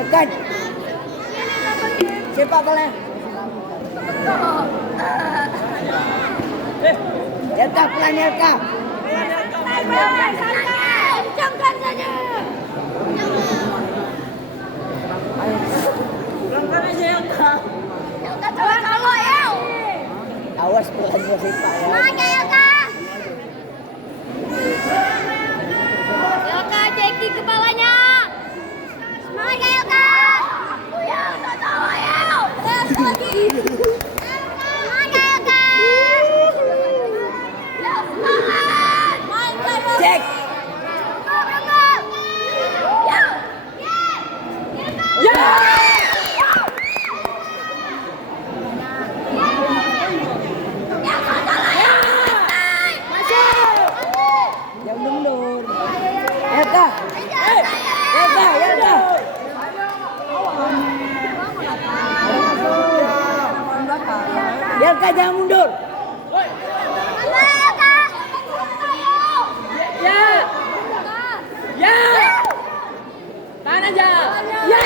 Dekat. Sepak bola. Elka pelan Elka. Kencangkan saja. Pelan-pelan aja Elka. Elka coba kalau ya. Awas pelan sepak ya. Semangat Elka. Elka jeki kepalanya. Semangat Elka. Ya, coba ya. Elka lagi. Cek. Jangan mundur. Elka. Elka, Elka. Elka jangan mundur. Ya. Ya. Tahan aja. Ya.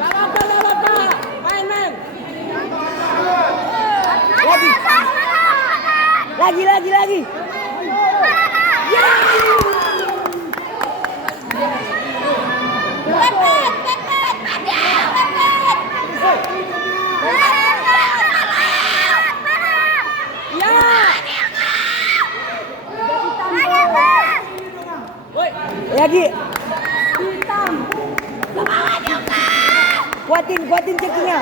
Gak apa-apa. Main. Lagi. Ya. Woi. Lagi. Kuatin cekinya.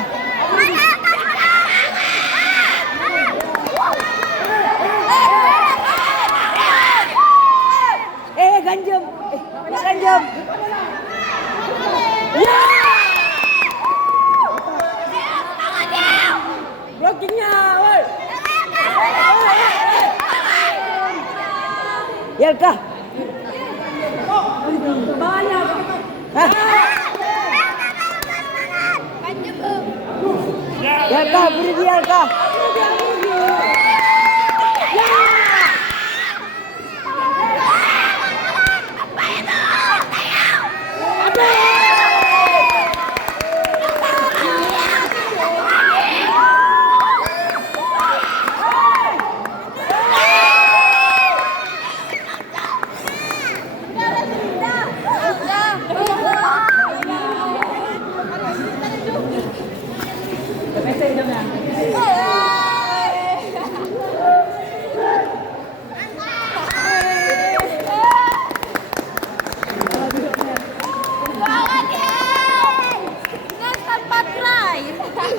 Ganjem. Ganjem. Ya. Blockingnya, woi. Elka. Banyak. Hah? Elka, beri dia Elka.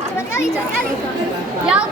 Cepat kali.